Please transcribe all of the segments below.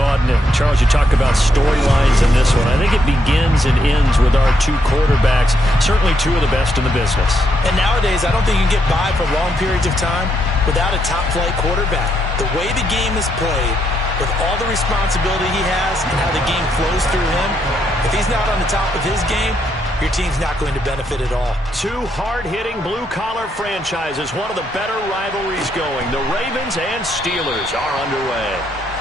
Gordon. And Charles, you talk about storylines in this one. I think it begins and ends with our two quarterbacks, certainly two of the best in the business. And nowadays, I don't think you can get by for long periods of time without a top-flight quarterback. The way the game is played, with all the responsibility he has and how the game flows through him, if he's not on the top of his game, your team's not going to benefit at all. Two hard-hitting blue-collar franchises, one of the better rivalries going. The Ravens and Steelers are underway.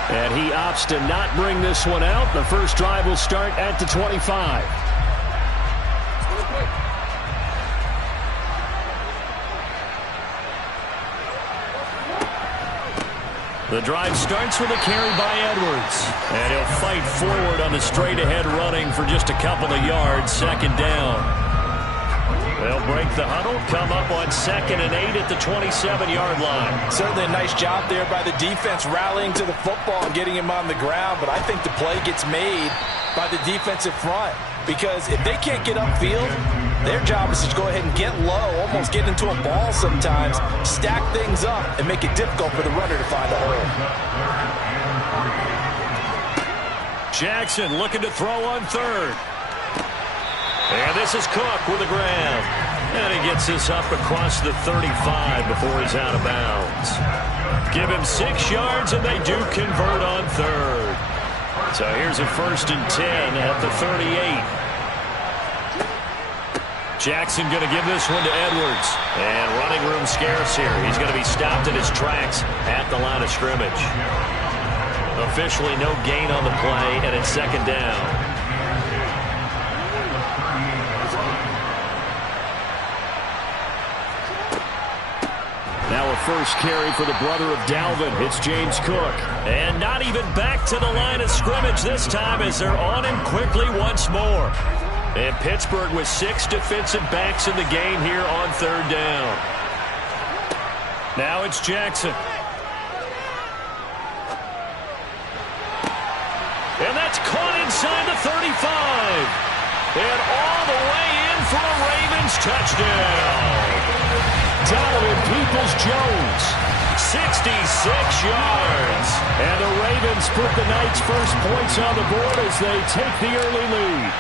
And he opts to not bring this one out. The first drive will start at the 25. The drive starts with a carry by Edwards. And he'll fight forward on the straight-ahead running for just a couple of yards. Second down. They'll break the huddle, come up on 2nd and 8 at the 27-yard line. Certainly a nice job there by the defense rallying to the football and getting him on the ground. But I think the play gets made by the defensive front. Because if they can't get upfield, their job is to go ahead and get low, almost get into a ball sometimes, stack things up, and make it difficult for the runner to find a hole. Jackson looking to throw on 3rd. And this is Cook with the grab. And he gets this up across the 35 before he's out of bounds. Give him 6 yards, and they do convert on 3rd. So here's a 1st and 10 at the 38. Jackson going to give this one to Edwards. And running room scarce here. He's going to be stopped in his tracks at the line of scrimmage. Officially no gain on the play, and it's 2nd down. Now a first carry for the brother of Dalvin. It's James Cook. And not even back to the line of scrimmage this time as they're on him quickly once more. And Pittsburgh with 6 defensive backs in the game here on 3rd down. Now it's Jackson. And that's caught inside the 35. And all the way in for a Ravens touchdown. Donovan Peoples-Jones, 66 yards. And the Ravens put the night's first points on the board as they take the early lead.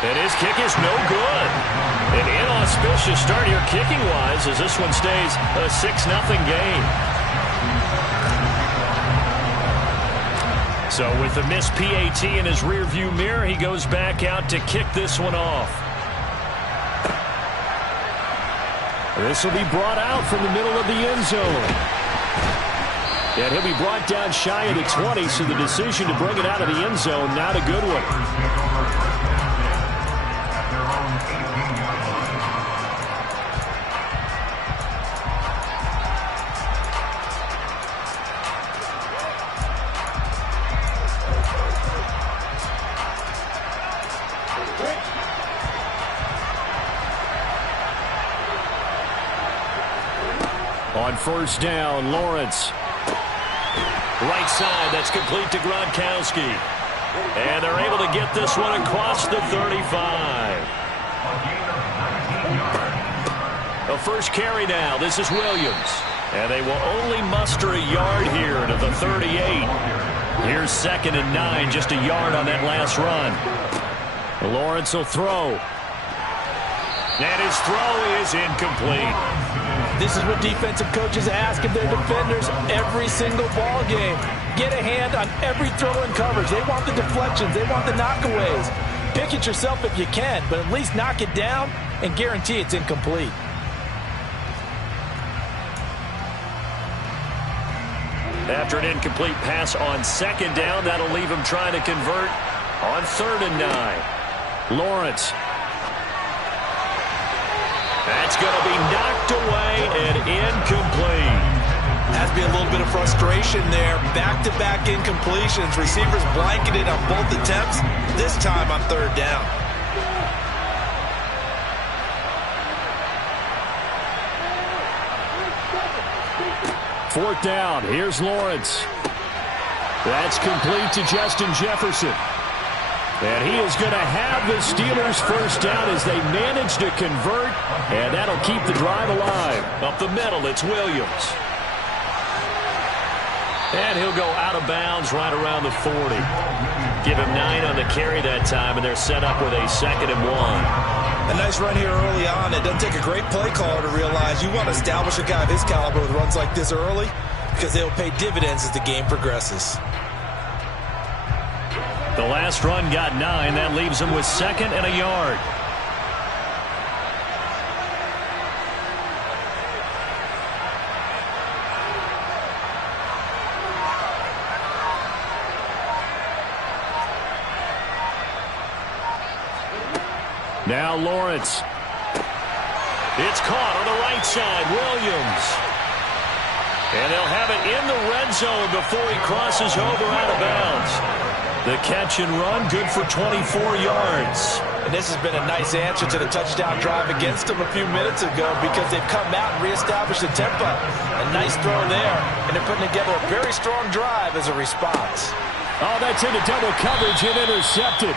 And his kick is no good. An inauspicious start here kicking-wise as this one stays a 6-0 game. So with the missed PAT in his rearview mirror, he goes back out to kick this one off. This will be brought out from the middle of the end zone. And he'll be brought down shy of the 20, so the decision to bring it out of the end zone, not a good one. On 1st down, Lawrence. Right side, that's complete to Gronkowski. And they're able to get this one across the 35. A first carry now. This is Williams. And they will only muster a yard here to the 38. Here's 2nd and 9, just a yard on that last run. Lawrence will throw. And his throw is incomplete. This is what defensive coaches ask of their defenders every single ball game. Get a hand on every throw in coverage. They want the deflections. They want the knockaways. Pick it yourself if you can, but at least knock it down and guarantee it's incomplete. After an incomplete pass on 2nd down, that'll leave him trying to convert on 3rd and 9. Lawrence. That's going to be knocked away and incomplete. Has to be a little bit of frustration there. Back-to-back incompletions. Receivers blanketed on both attempts, this time on 3rd down. Fourth down. Here's Lawrence. That's complete to Justin Jefferson. And he is going to have the Steelers first down as they manage to convert. And that'll keep the drive alive. Up the middle, it's Williams. And he'll go out of bounds right around the 40. Give him 9 on the carry that time, and they're set up with a 2nd and 1. A nice run here early on. It doesn't take a great play caller to realize you want to establish a guy of his caliber with runs like this early because they'll pay dividends as the game progresses. The last run got 9. That leaves him with 2nd and a yard. Now Lawrence. It's caught on the right side. Williams. And they'll have it in the red zone before he crosses over out of bounds. The catch and run, good for 24 yards. And this has been a nice answer to the touchdown drive against them a few minutes ago because they've come out and reestablished the tempo. A nice throw there, and they're putting together a very strong drive as a response. Oh, that's into double coverage and intercepted.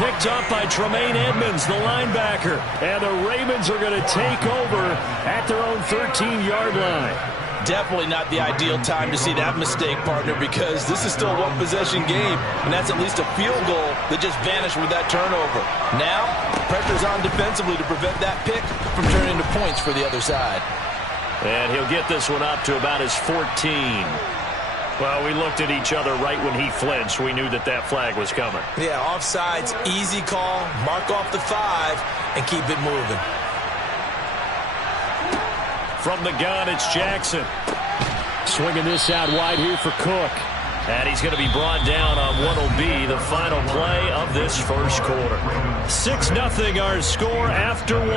Picked up by Tremaine Edmonds, the linebacker. And the Ravens are going to take over at their own 13-yard line. Definitely not the ideal time to see that mistake, partner, because this is still a one-possession game, and that's at least a field goal that just vanished with that turnover. Now, pressure's on defensively to prevent that pick from turning into points for the other side. And he'll get this one up to about his 14. Well, we looked at each other right when he flinched. We knew that that flag was coming. Yeah, offsides, easy call, mark off the 5, and keep it moving. From the gun, it's Jackson. Swinging this out wide here for Cook. And he's going to be brought down on what will be the final play of this first quarter. 6-0 our score after 1.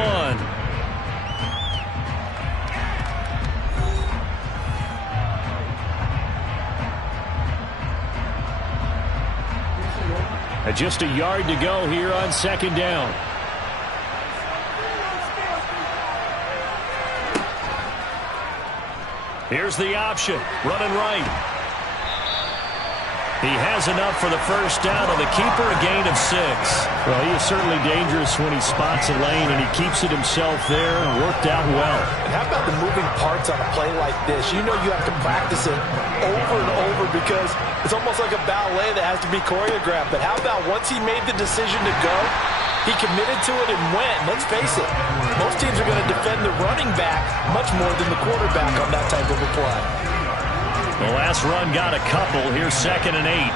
And just a yard to go here on 2nd down. Here's the option. Running right. He has enough for the first down on the keeper, a gain of 6. Well, he is certainly dangerous when he spots a lane, and he keeps it himself there and worked out well. And how about the moving parts on a play like this? You know you have to practice it over and over because it's almost like a ballet that has to be choreographed. But how about once he made the decision to go, he committed to it and went. Let's face it, most teams are going to defend the running back much more than the quarterback on that type of a play. The last run got a couple. Here's 2nd and 8.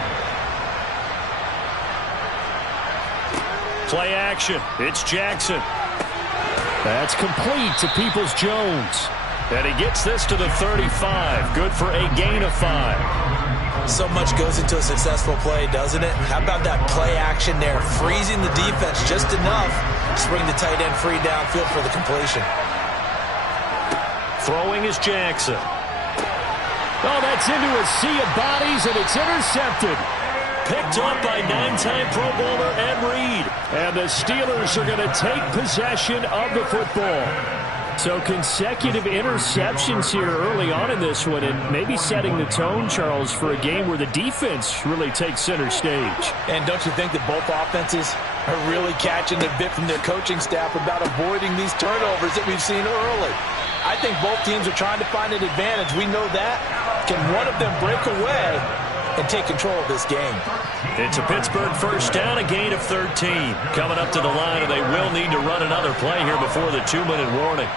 Play action. It's Jackson. That's complete to Peoples-Jones. And he gets this to the 35. Good for a gain of 5. So much goes into a successful play, doesn't it? How about that play action there? Freezing the defense just enough to bring the tight end free downfield for the completion. Throwing is Jackson. Oh, that's into a sea of bodies, and it's intercepted. Picked up by 9-time Pro Bowler Ed Reed. And the Steelers are going to take possession of the football. So consecutive interceptions here early on in this one, and maybe setting the tone, Charles, for a game where the defense really takes center stage. And don't you think that both offenses are really catching the bit from their coaching staff about avoiding these turnovers that we've seen early? I think both teams are trying to find an advantage. We know that. Can one of them break away and take control of this game? It's a Pittsburgh first down, a gain of 13. Coming up to the line, and they will need to run another play here before the 2-minute warning.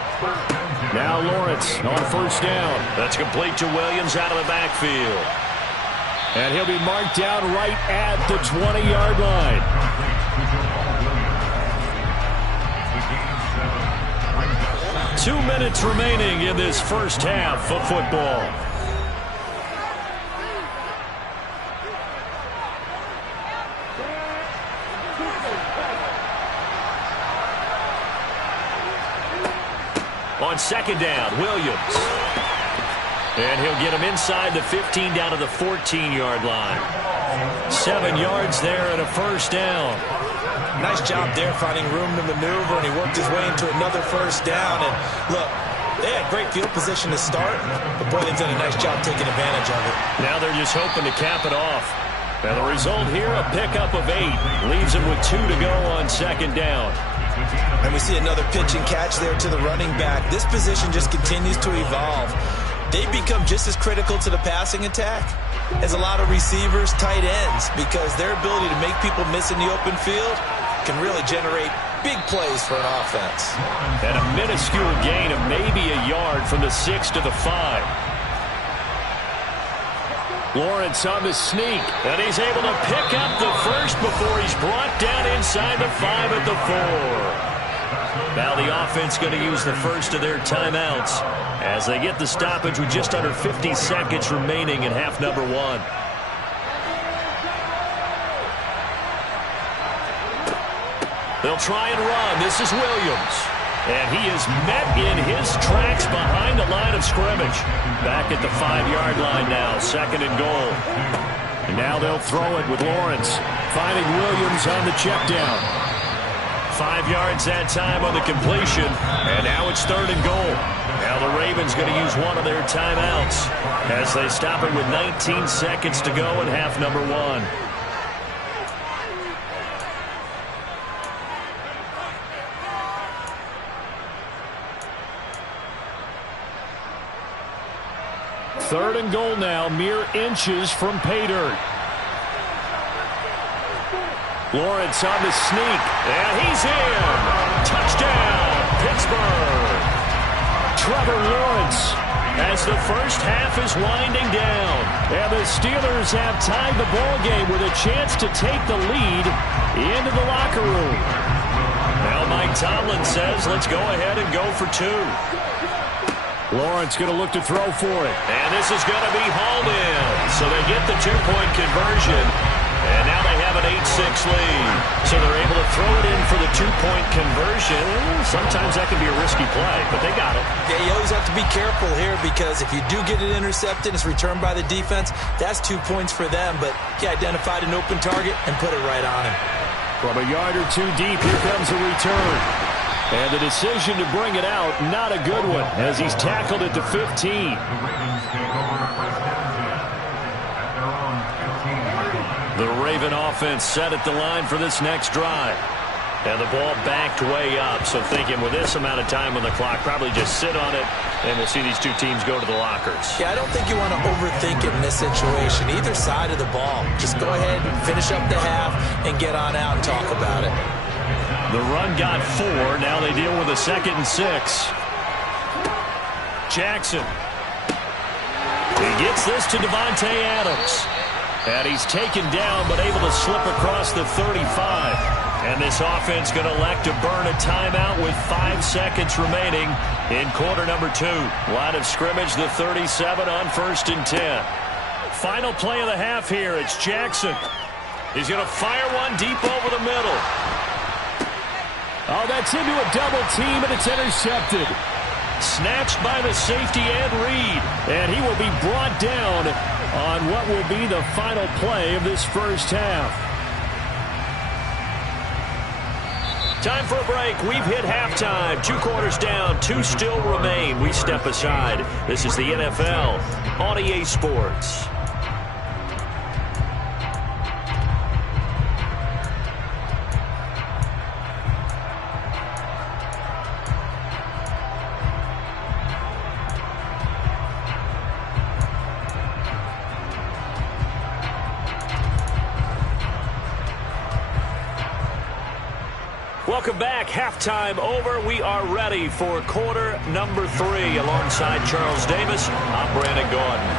Now Lawrence on first down. That's complete to Williams out of the backfield. And he'll be marked down right at the 20-yard line. Two minutes remaining in this first half of football. On 2nd down, Williams. And he'll get him inside the 15 down to the 14-yard line. 7 yards there and a first down. Nice job there finding room to maneuver, and he worked his way into another first down. And look, they had great field position to start, but boy, they've done a nice job taking advantage of it. Now they're just hoping to cap it off. And the result here, a pickup of 8. Leaves him with 2 to go on 2nd down. And we see another pitch and catch there to the running back. This position just continues to evolve. they become just as critical to the passing attack as a lot of receivers, tight ends, because their ability to make people miss in the open field can really generate big plays for an offense. And a minuscule gain of maybe a yard from the 6 to the 5. Lawrence on the sneak, and he's able to pick up the first before he's brought down inside the 5 at the 4. Now the offense going to use the first of their timeouts as they get the stoppage with just under 50 seconds remaining in half number 1. They'll try and run. This is Williams. And he is met in his tracks behind the line of scrimmage. Back at the 5-yard line now, 2nd and goal. And now they'll throw it with Lawrence, finding Williams on the check down. 5 yards that time on the completion, and now it's 3rd and goal. Now the Ravens going to use one of their timeouts as they stop it with 19 seconds to go in half number 1. Third and goal now, mere inches from pay dirt. Lawrence on the sneak, and he's in. Touchdown, Pittsburgh. Trevor Lawrence as the first half is winding down. And the Steelers have tied the ball game with a chance to take the lead into the locker room. Now Mike Tomlin says, let's go ahead and go for 2. Lawrence going to look to throw for it. And this is going to be hauled in. So they get the 2-point conversion. And now they have an 8-6 lead. So they're able to throw it in for the 2-point conversion. Sometimes that can be a risky play, but they got it. Yeah, you always have to be careful here because if you do get it intercepted, it's returned by the defense, that's 2 points for them. But he identified an open target and put it right on him. From a yard or 2 deep, here comes a return. And the decision to bring it out, not a good one, as he's tackled at the 15. The Raven offense set at the line for this next drive. And the ball backed way up, so thinking with this amount of time on the clock, probably just sit on it, and we'll see these 2 teams go to the lockers. Yeah, I don't think you want to overthink it in this situation, either side of the ball. Just go ahead and finish up the half and get on out and talk about it. The run got 4. Now they deal with a 2nd and 6. Jackson. He gets this to Devontae Adams. And he's taken down but able to slip across the 35. And this offense going to elect to burn a timeout with 5 seconds remaining in quarter number 2. Line of scrimmage, the 37 on 1st and 10. Final play of the half here. It's Jackson. He's going to fire one deep over the middle. Oh, that's into a double team, and it's intercepted. Snatched by the safety Ed Reed, and he will be brought down on what will be the final play of this first half. Time for a break. We've hit halftime. 2 quarters down, 2 still remain. We step aside. This is the NFL on EA Sports. Welcome back. Halftime over. We are ready for quarter number 3. Alongside Charles Davis, I'm Brandon Gordon.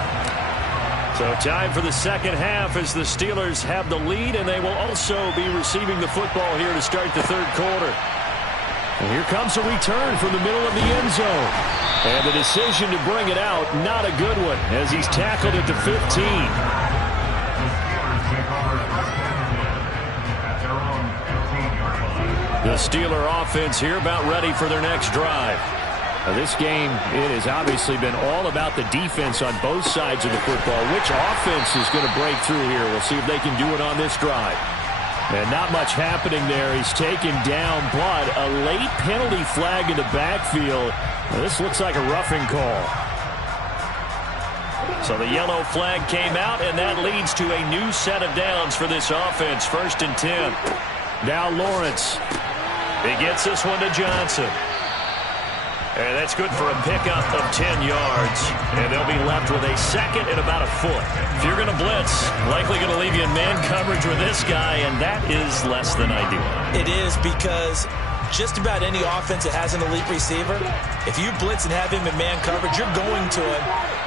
So time for the second half as the Steelers have the lead, and they will also be receiving the football here to start the 3rd quarter. And here comes a return from the middle of the end zone. And the decision to bring it out, not a good one, as he's tackled at the 15. The Steeler offense here about ready for their next drive. Now this game, it has obviously been all about the defense on both sides of the football. Which offense is going to break through here? We'll see if they can do it on this drive. And not much happening there. He's taken down, but a late penalty flag in the backfield. Now this looks like a roughing call. So the yellow flag came out, and that leads to a new set of downs for this offense. 1st and 10. Now Lawrence. He gets this one to Johnson. And that's good for a pickup of 10 yards. And they'll be left with a second and about a foot. If you're going to blitz, likely going to leave you in man coverage with this guy, and that is less than ideal. It is, because just about any offense that has an elite receiver, if you blitz and have him in man coverage, you're going to him,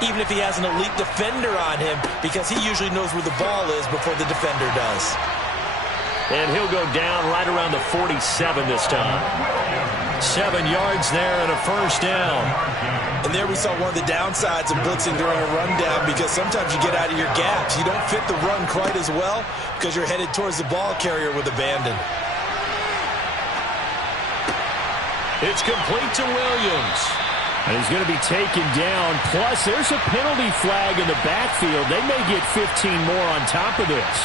even if he has an elite defender on him, because he usually knows where the ball is before the defender does. And he'll go down right around the 47 this time. 7 yards there and a first down. And there we saw one of the downsides of blitzing during a rundown, because sometimes you get out of your gaps. You don't fit the run quite as well because you're headed towards the ball carrier with abandon. It's complete to Williams. And he's going to be taken down. Plus, there's a penalty flag in the backfield. They may get 15 more on top of this.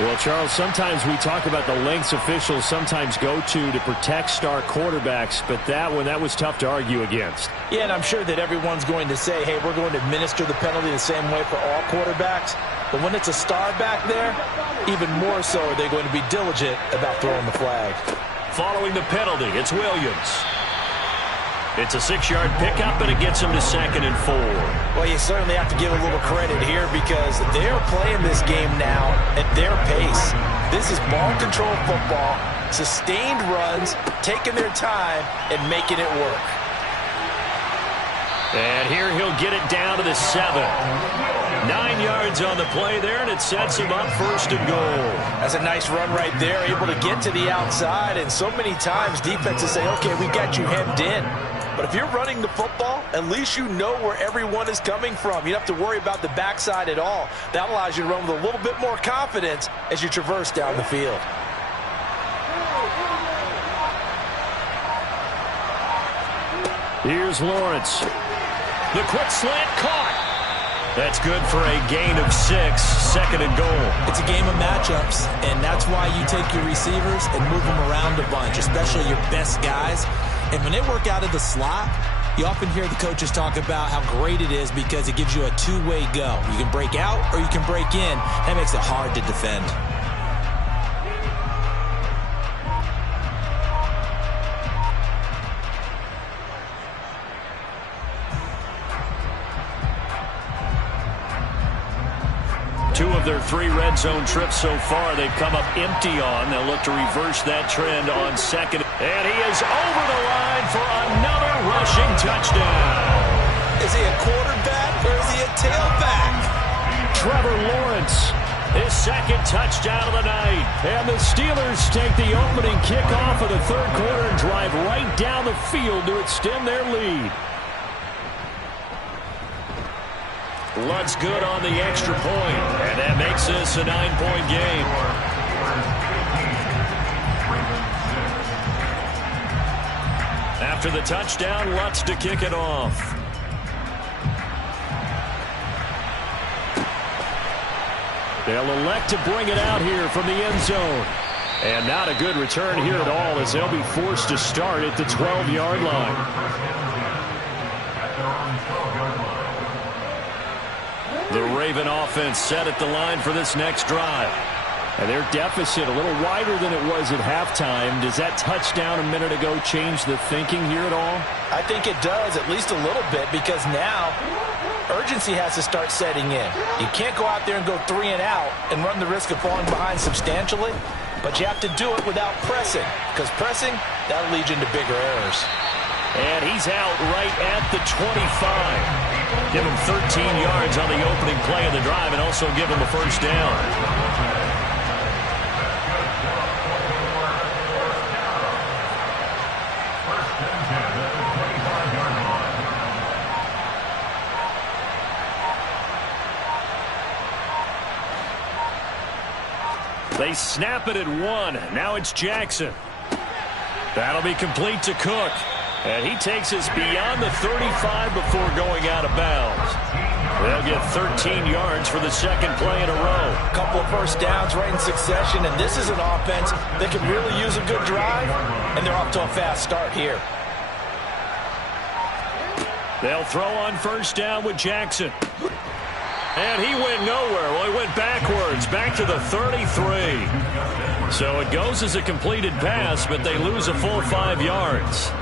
Well, Charles, sometimes we talk about the lengths officials sometimes go to protect star quarterbacks, but that was tough to argue against. Yeah, and I'm sure that everyone's going to say, hey, we're going to administer the penalty the same way for all quarterbacks. But when it's a star back there, even more so are they going to be diligent about throwing the flag. Following the penalty, it's Williams. It's a 6-yard pickup, and it gets him to 2nd and 4. Well, you certainly have to give a little credit here, because they're playing this game now at their pace. This is ball control football, sustained runs, taking their time, and making it work. And here he'll get it down to the 7. 9 yards on the play there, and it sets him up 1st and goal. That's a nice run right there, able to get to the outside. And so many times defenses say, okay, we got you hemmed in. But if you're running the football, at least you know where everyone is coming from. You don't have to worry about the backside at all. That allows you to run with a little bit more confidence as you traverse down the field. Here's Lawrence. The quick slant caught. That's good for a gain of 6, 2nd and goal. It's a game of matchups, and that's why you take your receivers and move them around a bunch, especially your best guys. And when they work out of the slot, you often hear the coaches talk about how great it is because it gives you a two-way go. You can break out or you can break in. That makes it hard to defend. Two of their 3 red zone trips so far, they've come up empty on. They'll look to reverse that trend on 2nd. And he is over the line for another rushing touchdown. Is he a quarterback or is he a tailback? Trevor Lawrence. His 2nd touchdown of the night. And the Steelers take the opening kickoff of the 3rd quarter and drive right down the field to extend their lead. Lunt's good on the extra point, and that makes this a 9-point game. After the touchdown, Lutz to kick it off. They'll elect to bring it out here from the end zone. And not a good return here at all, as they'll be forced to start at the 12-yard line. The Raven offense set at the line for this next drive. And their deficit a little wider than it was at halftime. Does that touchdown a minute ago change the thinking here at all? I think it does, at least a little bit, because now urgency has to start setting in. You can't go out there and go 3 and out and run the risk of falling behind substantially, but you have to do it without pressing, because pressing, that'll lead you into bigger errors. And he's out right at the 25. Give him 13 yards on the opening play of the drive and also give him a first down. They snap it at 1. Now it's Jackson. That'll be complete to Cook. And he takes us beyond the 35 before going out of bounds. They'll get 13 yards for the 2nd play in a row. A couple of first downs right in succession, and this is an offense that can really use a good drive, and they're off to a fast start here. They'll throw on first down with Jackson. And he went nowhere. Well, he went backwards, back to the 33. So it goes as a completed pass, but they lose a full 5 yards.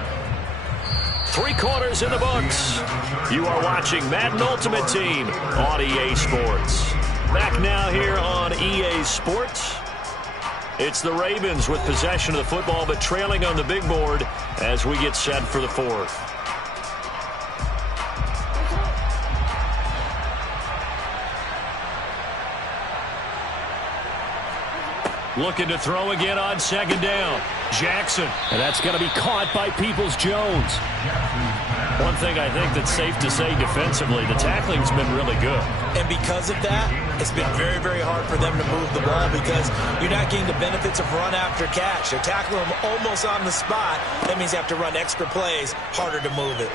3 quarters in the books. You are watching Madden Ultimate Team on EA Sports. Back now here on EA Sports. It's the Ravens with possession of the football, but trailing on the big board as we get set for the 4th. Looking to throw again on 2nd down. Jackson. And that's going to be caught by Peoples-Jones. One thing I think that's safe to say defensively, the tackling's been really good. And because of that, it's been very, very hard for them to move the ball because you're not getting the benefits of run after catch. They're tackling them almost on the spot. That means you have to run extra plays, harder to move it.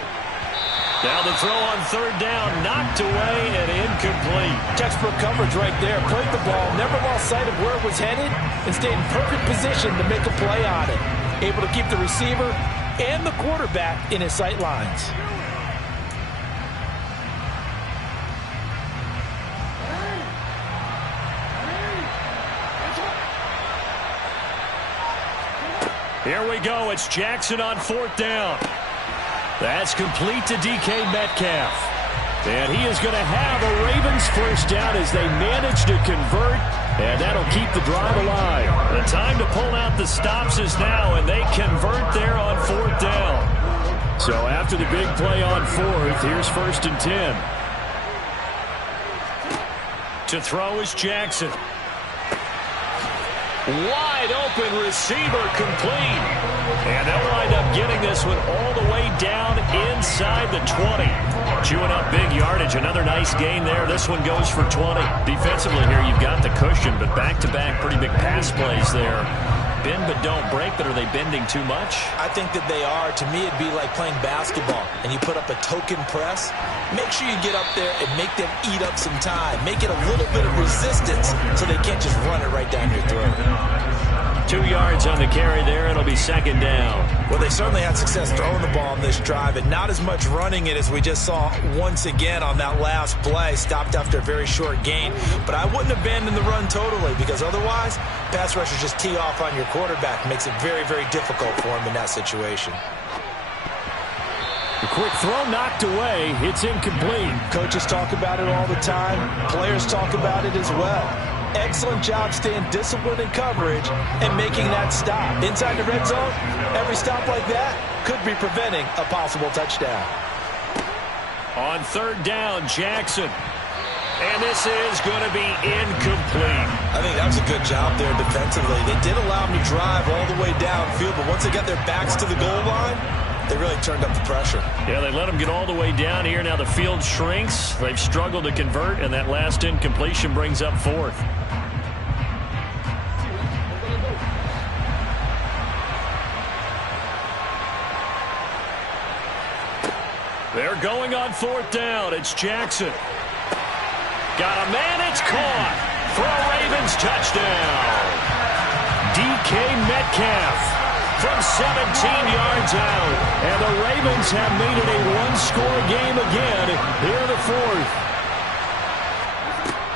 Now the throw on 3rd down, knocked away and incomplete. Textbook coverage right there. Played the ball, never lost sight of where it was headed, and stayed in perfect position to make a play on it. Able to keep the receiver and the quarterback in his sight lines. Here we go. It's Jackson on 4th down. That's complete to DK Metcalf. And he is going to have a Ravens 1st down as they manage to convert, and that'll keep the drive alive. The time to pull out the stops is now, and they convert there on 4th down. So after the big play on 4th, here's 1st and 10. To throw is Jackson. Wide open receiver complete. And they'll wind up getting this one all the way down inside the 20. Chewing up big yardage. Another nice gain there. This one goes for 20. Defensively here, you've got the cushion, but back-to-back pretty big pass plays there. Bend but don't break, but are they bending too much? I think that they are. To me, it'd be like playing basketball, and you put up a token press. Make sure you get up there and make them eat up some time. Make it a little bit of resistance so they can't just run it right down your throat. 2 yards on the carry there. It'll be 2nd down. Well, they certainly had success throwing the ball on this drive, and not as much running it as we just saw once again on that last play. Stopped after a very short gain. But I wouldn't abandon the run totally, because otherwise, pass rushers just tee off on your quarterback. Makes it very, very difficult for him in that situation. The quick throw knocked away. It's incomplete. Coaches talk about it all the time. Players talk about it as well. Excellent job staying disciplined in coverage and making that stop. Inside the red zone, every stop like that could be preventing a possible touchdown. On 3rd down, Jackson. And this is going to be incomplete. I think that was a good job there defensively. They did allow them to drive all the way downfield, but once they got their backs to the goal line, they really turned up the pressure. Yeah, they let them get all the way down here. Now the field shrinks. They've struggled to convert, and that last incompletion brings up 4th. They're going on 4th down. It's Jackson. Got a man. It's caught. For a Ravens touchdown. DK Metcalf from 17 yards out. And the Ravens have made it a one-score game again here in the 4th.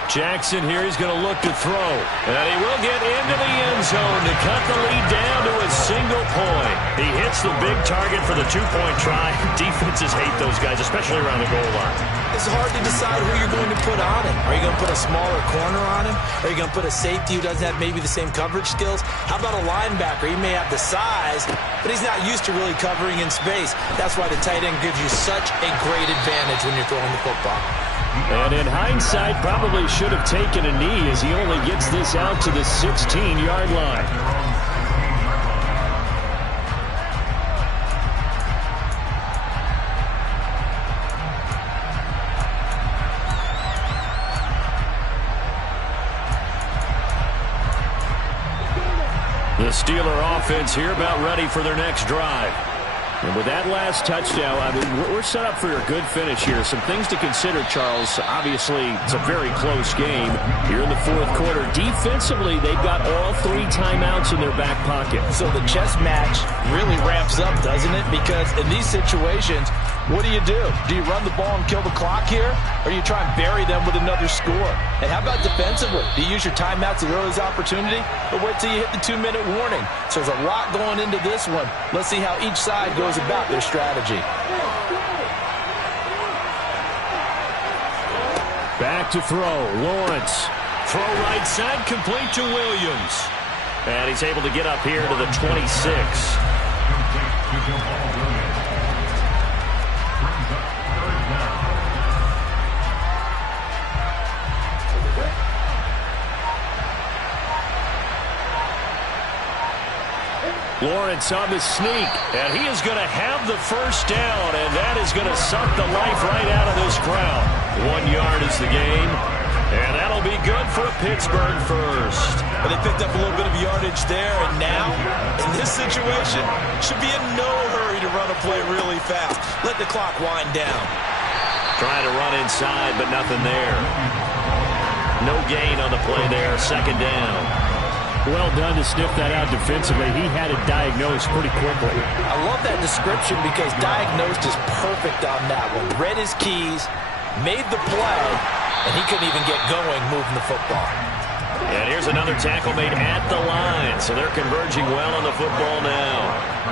Jackson here, he's going to look to throw. And he will get into the end zone to cut the lead down to a single point. He hits the big target for the 2-point try. Defenses hate those guys, especially around the goal line. It's hard to decide who you're going to put on him. Are you going to put a smaller corner on him? Are you going to put a safety who doesn't have maybe the same coverage skills? How about a linebacker? He may have the size, but he's not used to really covering in space. That's why the tight end gives you such a great advantage when you're throwing the football. And in hindsight, probably should have taken a knee as he only gets this out to the 16-yard line. The Steeler offense here about ready for their next drive. And with that last touchdown, I mean, we're set up for a good finish here. Some things to consider, Charles. Obviously, it's a very close game here in the 4th quarter. Defensively, they've got all 3 timeouts in their back pocket. So the chess match really ramps up, doesn't it? Because in these situations, What do? Do you run the ball and kill the clock here? Or you try and bury them with another score? And how about defensively? Do you use your timeouts at earliest opportunity? Or wait till you hit the 2-minute warning? So there's a lot going into this one. Let's see how each side goes about their strategy. Back to throw. Lawrence. Throw right side, complete to Williams. And he's able to get up here to the 26. Lawrence on the sneak. And he is going to have the first down, and that is going to suck the life right out of this crowd. 1 yard is the gain, and that'll be good for a Pittsburgh first. But they picked up a little bit of yardage there, and now, in this situation, should be in no hurry to run a play really fast. Let the clock wind down. Trying to run inside, but nothing there. No gain on the play there, second down. Well done to sniff that out defensively. He had it diagnosed pretty quickly. I love that description because diagnosed is perfect on that one. Read his keys, made the play, and he couldn't even get going moving the football. And here's another tackle made at the line, so they're converging well on the football now.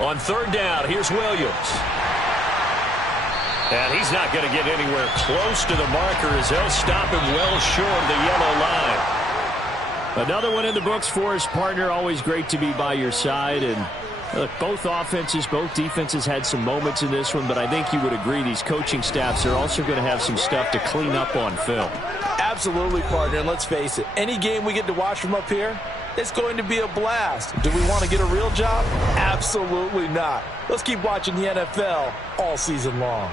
On third down, here's Williams. And he's not going to get anywhere close to the marker as they'll stop him well short of the yellow line. Another one in the books for his partner. Always great to be by your side. And look, both offenses, both defenses had some moments in this one, but I think you would agree these coaching staffs are also going to have some stuff to clean up on film. Absolutely, partner. And let's face it, any game we get to watch from up here, it's going to be a blast. Do we want to get a real job? Absolutely not. Let's keep watching the NFL all season long.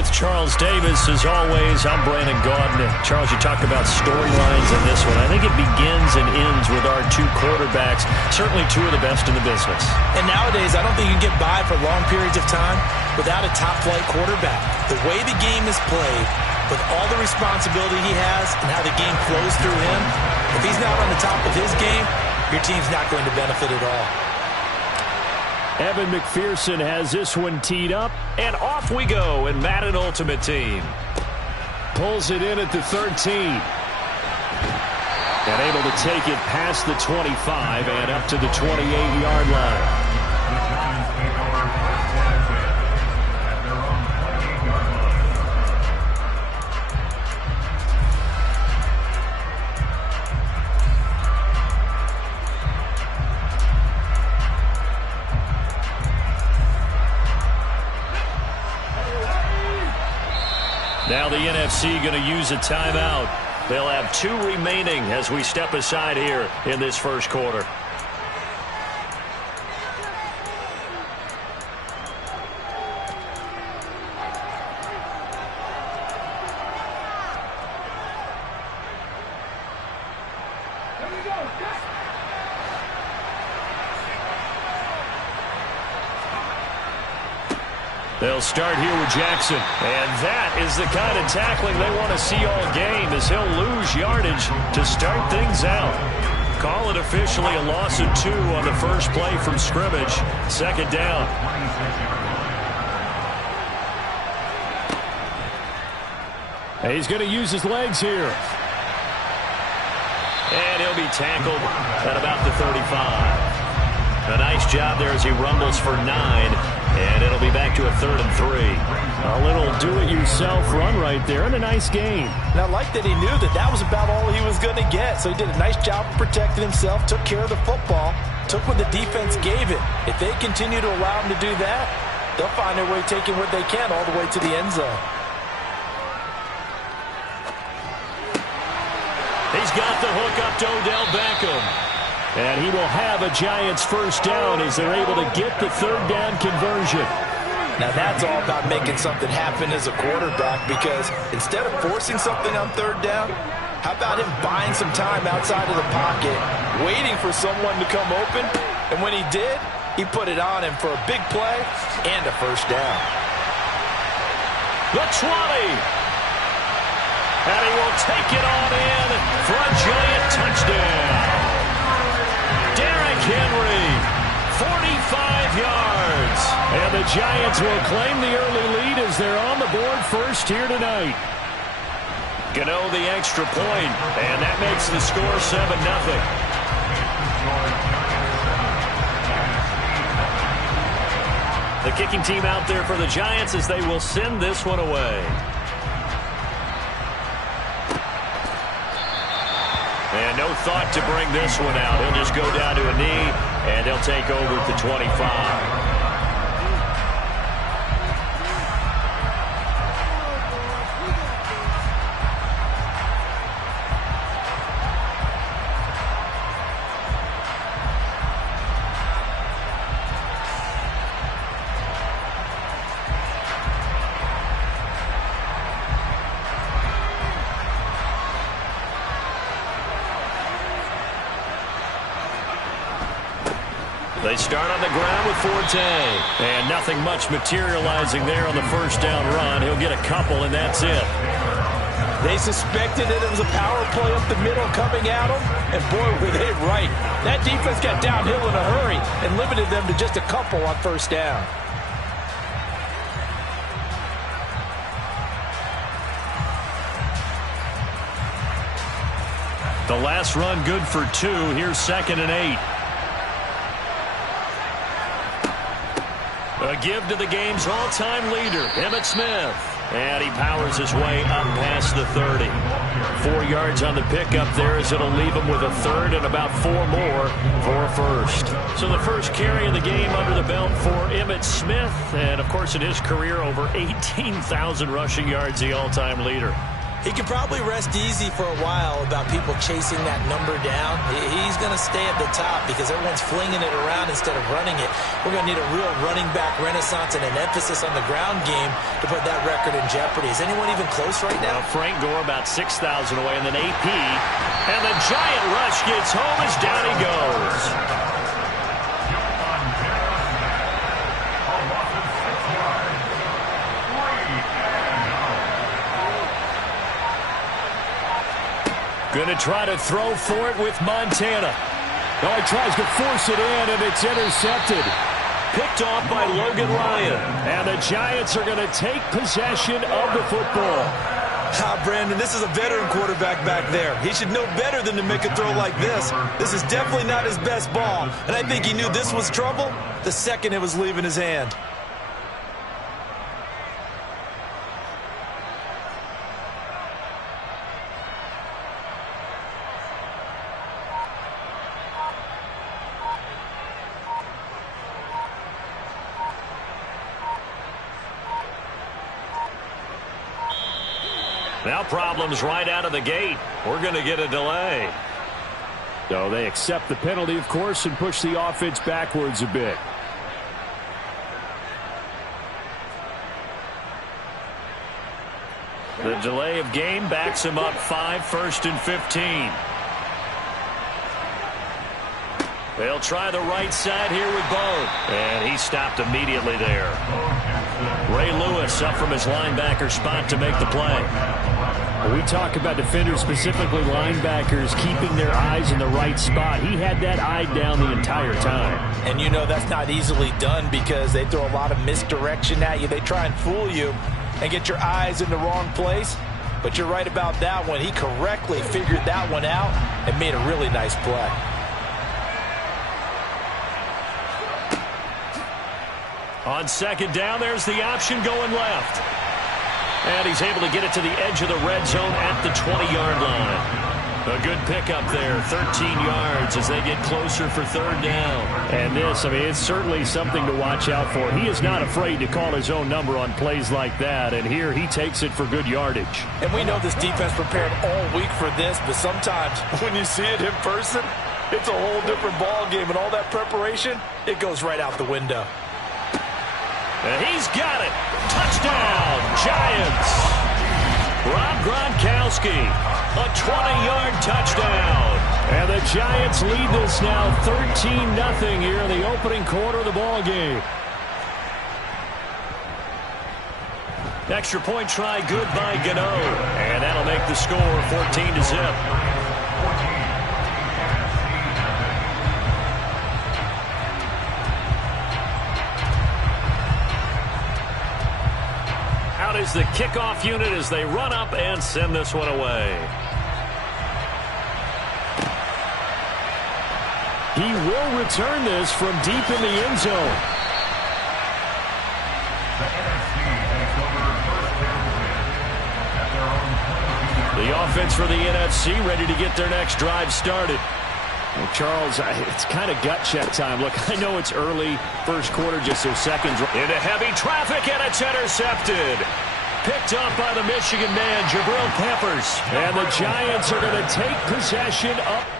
With Charles Davis, as always, I'm Brandon Gaudin. Charles, you talk about storylines in this one. I think it begins and ends with our two quarterbacks, certainly two of the best in the business. And nowadays, I don't think you can get by for long periods of time without a top-flight quarterback. The way the game is played, with all the responsibility he has and how the game flows through him, if he's not on the top of his game, your team's not going to benefit at all. Evan McPherson has this one teed up, and off we go in Madden Ultimate Team. Pulls it in at the 13. And able to take it past the 25 and up to the 28-yard line. Now the NFC going to use a timeout. They'll have 2 remaining as we step aside here in this first quarter. They'll start here with Jackson. And that is the kind of tackling they want to see all game, as he'll lose yardage to start things out. Call it officially a loss of 2 on the first play from scrimmage. Second down. And he's going to use his legs here. And he'll be tackled at about the 35. A nice job there as he rumbles for 9. And it'll be back to a 3rd and 3. A little do-it-yourself run right there, and a nice game. And I like that he knew that that was about all he was going to get. So he did a nice job of protecting himself, took care of the football, took what the defense gave him. If they continue to allow him to do that, they'll find their way taking what they can all the way to the end zone. He's got the hook up to Odell Beckham. And he will have a Giants first down as they're able to get the 3rd down conversion. Now that's all about making something happen as a quarterback, because instead of forcing something on 3rd down, how about him buying some time outside of the pocket, waiting for someone to come open, and when he did, he put it on him for a big play and a first down. The 20. And he will take it on in for a Giant touchdown. Henry, 45 yards. And the Giants will claim the early lead as they're on the board first here tonight. Gano the extra point, and that makes the score 7-0. The kicking team out there for the Giants as they will send this one away. And no thought to bring this one out. He'll just go down to a knee, and he'll take over at the 25. They start on the ground with Forte. And nothing much materializing there on the first down run. He'll get a couple, and that's it. They suspected that it was a power play up the middle coming at them, and boy, were they right. That defense got downhill in a hurry and limited them to just a couple on first down. The last run good for 2. Here's 2nd and 8. A give to the game's all-time leader, Emmitt Smith. And he powers his way up past the 30. 4 yards on the pickup there as it'll leave him with a 3rd and about 4 more for a first. So the first carry of the game under the belt for Emmitt Smith. And, of course, in his career, over 18,000 rushing yards, the all-time leader. He can probably rest easy for a while about people chasing that number down. He's going to stay at the top because everyone's flinging it around instead of running it. We're going to need a real running back renaissance and an emphasis on the ground game to put that record in jeopardy. Is anyone even close right now? Frank Gore about 6,000 away, and then AP. And the giant rush gets home as down he goes. Going to try to throw for it with Montana. Oh, he tries to force it in, and it's intercepted. Picked off by Logan Ryan. And the Giants are going to take possession of the football. Brandon, this is a veteran quarterback back there. He should know better than to make a throw like this. This is definitely not his best ball. And I think he knew this was trouble the second it was leaving his hand. Now problems right out of the gate. We're going to get a delay. So they accept the penalty, of course, and push the offense backwards a bit. The delay of game backs him up 5, 1st and 15. They'll try the right side here with Bone. And he stopped immediately there. Ray Lewis up from his linebacker spot to make the play. We talk about defenders, specifically linebackers, keeping their eyes in the right spot. He had that eye down the entire time. And you know that's not easily done because they throw a lot of misdirection at you. They try and fool you and get your eyes in the wrong place. But you're right about that one. He correctly figured that one out and made a really nice play. On second down, there's the option going left. And he's able to get it to the edge of the red zone at the 20-yard line. A good pickup there, 13 yards as they get closer for third down. And this, I mean, it's certainly something to watch out for. He is not afraid to call his own number on plays like that, and here he takes it for good yardage. And we know this defense prepared all week for this, but sometimes when you see it in person, it's a whole different ball game, and all that preparation, it goes right out the window. And he's got it. Touchdown, Giants. Rob Gronkowski, a 20-yard touchdown. And the Giants lead this now 13-0 here in the opening quarter of the ball game. Extra point try good by Gano. And that'll make the score 14-0. Is the kickoff unit as they run up and send this one away. He will return this from deep in the end zone. The offense for the NFC ready to get their next drive started. Well, Charles, it's kind of gut check time. Look, I know it's early, first quarter, just their seconds. Into heavy traffic, and it's intercepted. Picked up by the Michigan man, Jabril Peppers. And the Giants are going to take possession up.